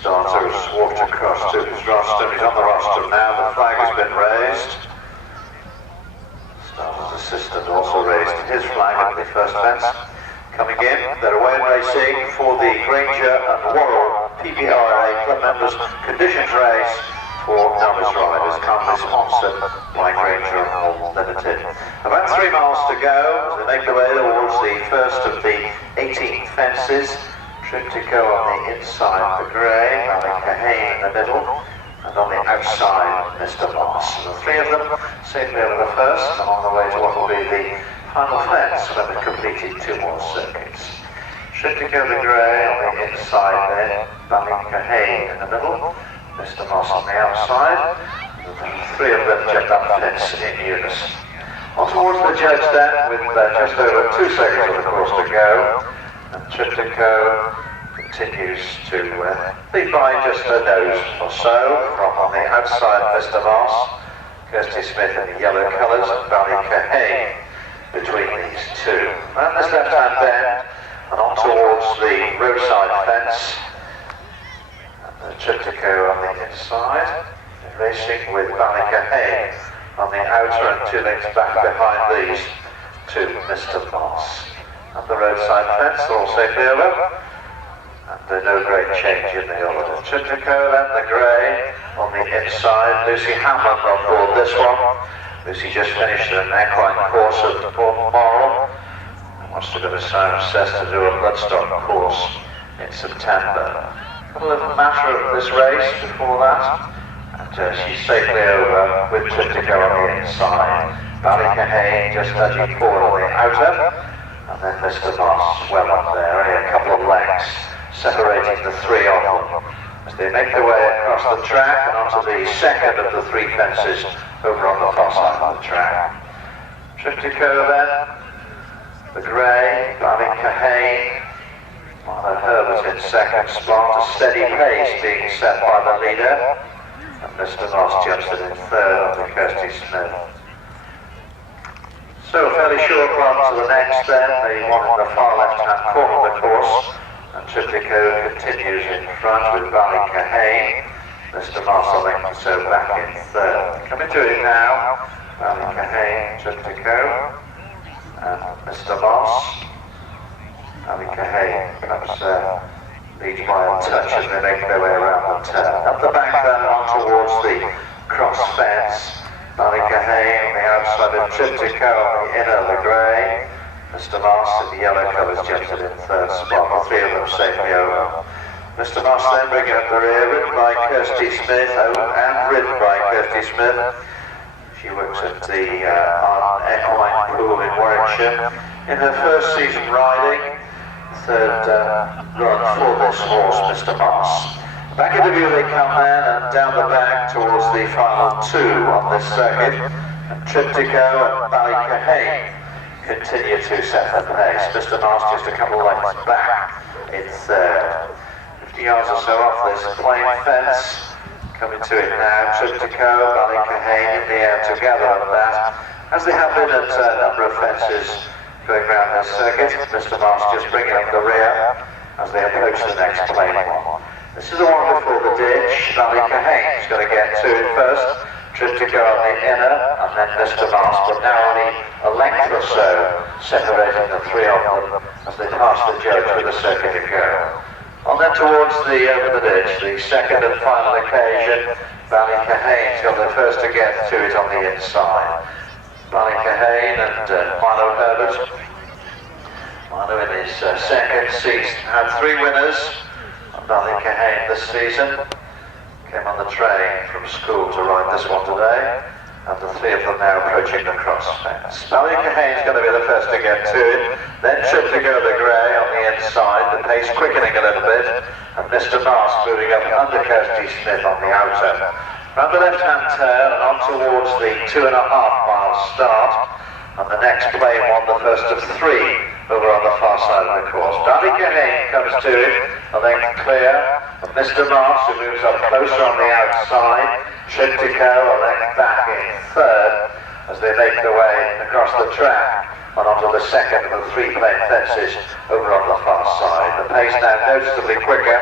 Starter has walked across to his rostrum. He's on the rostrum now. The flag has been raised. Starter's assistant also raised his flag at the first fence. Coming in, they're away racing for the Granger and Worrell PPRA club members conditions race for novice riders, currently sponsored by Granger and Worrell Limited. About 3 miles to go as they make their way towards the first of the 18 fences. Triptycho on the inside, the grey, Ballycahane in the middle, and on the outside, Mr. Moss. The three of them safely over the first, and on the way to what will be the final fence when they've completed 2 more circuits. Triptycho the grey on the inside then, Ballycahane in the middle, Mr. Moss on the outside, and the three of them checked that fence in unison. On towards the judge then, with just over 2 seconds of the course to go. And Triptycho continues to lead by just a nose or so from on the outside Mr. Moss, Kirsty Smith in the yellow colours, and Ballycahane between these two. And this left-hand bend and on towards the roadside fence. And Triptycho on the inside, racing with Ballycahane on the outer and 2 lengths back behind these to Mr. Moss. At the roadside fence, all safely over, and no great change in the order. Triptycho then the grey on the inside, Lucy Hammond on board this one. Lucy just finished an equine course at Balmoral and wants to go to Cirencester to do a bloodstock course in September. A little matter of this race before that, and she's safely over with Triptycho on the inside. Ballycahane just nudging forward on the outer. And then Mr. Moss well up there, only a couple of lengths separating the three of them as they make their way across the track and onto the second of the 3 fences over on the far side of the track. Triptycho then, the grey, Ballycahane, Milo Herbert in second spot, a steady pace being set by the leader, and Mr. Moss jumps it in third under Kirsty Smith. So a fairly short run to the next then, the one in the far left-hand corner of the course, and Triptycho continues in front with Ballycahane. Mr. Moss, I think, so back in third. Coming to it now, Ballycahane, Triptycho, and Mr. Moss. Ballycahane perhaps leads by a touch as they make their way around the turn. Up the back then, on towards the cross fence. Ballycahane on the outside of Triptycho on the inner, the grey. Mr. Moss in the yellow colours jumps it in third spot, the 3 of them safely over. Mr. Moss then bringing up the rear, ridden by Kirsty Smith, and ridden by Kirsty Smith. She works at the equine pool in Warwickshire. In her first season riding, third run for this horse, Mr. Moss. Back into view they come then, and down the back towards the final 2 on this circuit. And Triptycho and Ballycahane continue to set the pace. Mr. Moss just a couple of lengths back in third. 50 yards or so off this plain fence. Coming to it now, Triptycho, Ballycahane in the air together on that, as they have been at a number of fences going round this circuit. Mr. Moss just bringing up the rear as they approach the next plain one. This is the one before the ditch. Ballycahane's going to get to it first. Triptycho on the inner, and then Mr. Moss, but now only a length or so separating the 3 of them as they pass the judge with a circuit to go. On then towards the over the ditch, the second and final occasion, Ballycahane's got the first to get to it on the inside. Ballycahane and Milo Herbert. Milo in his second season had 3 winners. Ballycahane this season came on the train from school to ride this one today, and the 3 of them now approaching the cross fence. Ballycahane's going to be the first to get to it, then Triptycho the grey on the inside, the pace quickening a little bit, and Mr. Moss moving up under Kirsty Smith on the outer. Round the left-hand turn and on towards the 2.5-mile start, and the next plain one, the first of 3 over on the far side of the course. Ballycahane comes to it, a length clear, and Mr. Moss, who moves up closer on the outside. Triptycho a length back in third as they make their way across the track. and onto the second of the three plain fences over on the far side. The pace now noticeably quicker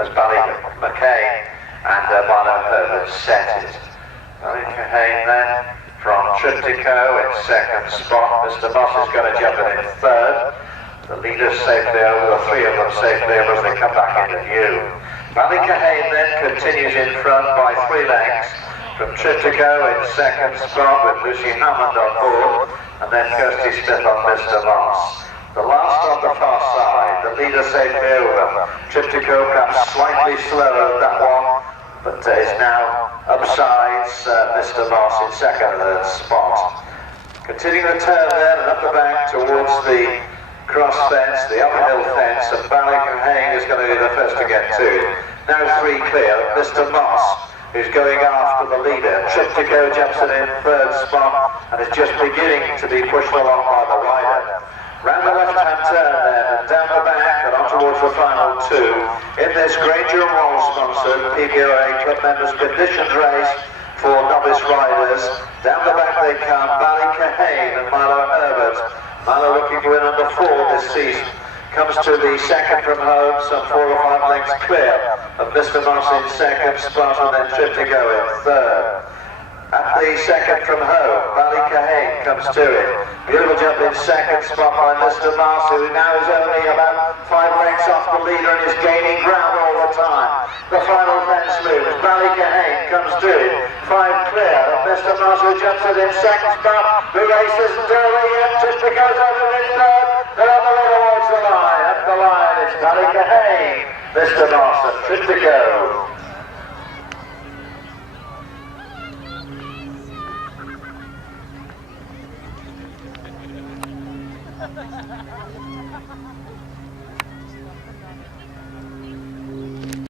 as Ballycahane and Milo Herbert set it. Ballycahane then from Triptico in second spot. Mr. Moss is going to jump in third. The leaders safely over, the three of them safely over as they come back into view. Ballycahane then continues in front by 3 lengths from Triptico in second spot with Lucy Hammond on board, and then Kirsty Smith on Mr. Moss. The last on the far side, the leader safely over. Triptico perhaps slightly slower than that one, but is now upsides Mr. Moss in second and third spot. Continuing the turn then and up the bank towards the cross fence, the uphill fence, and Ballycahane is going to be the first to get to it. Now 3 clear, Mr. Moss, who's going after the leader. Triptico jumps in third spot and is just beginning to be pushed along by the rider. Round the left-hand turn then, and down the back and on towards the final 2 in this Granger and Wall sponsored PBOA Club Members Conditions race for novice riders. Down the back they come, Ballycahane and Milo Herbert. Milo looking to win under 4 this season. Comes to the second from home, some 4 or 5 lengths clear of Mr. Moss in second spot, and then Triptico in third. At the second from home, Ballycahane comes to it. Beautiful jump in second spot by Mr. Moss, who now is only about 5 lengths off the leader and is gaining ground all the time. The final fence moves. Ballycahane comes to it. 5 clear of Mr. Moss, who jumps it in second spot. The race isn't over yet. Triptico's over in third. They're on the way towards the line. Up the line, it's Ballycahane, Mr. Moss and Triptico.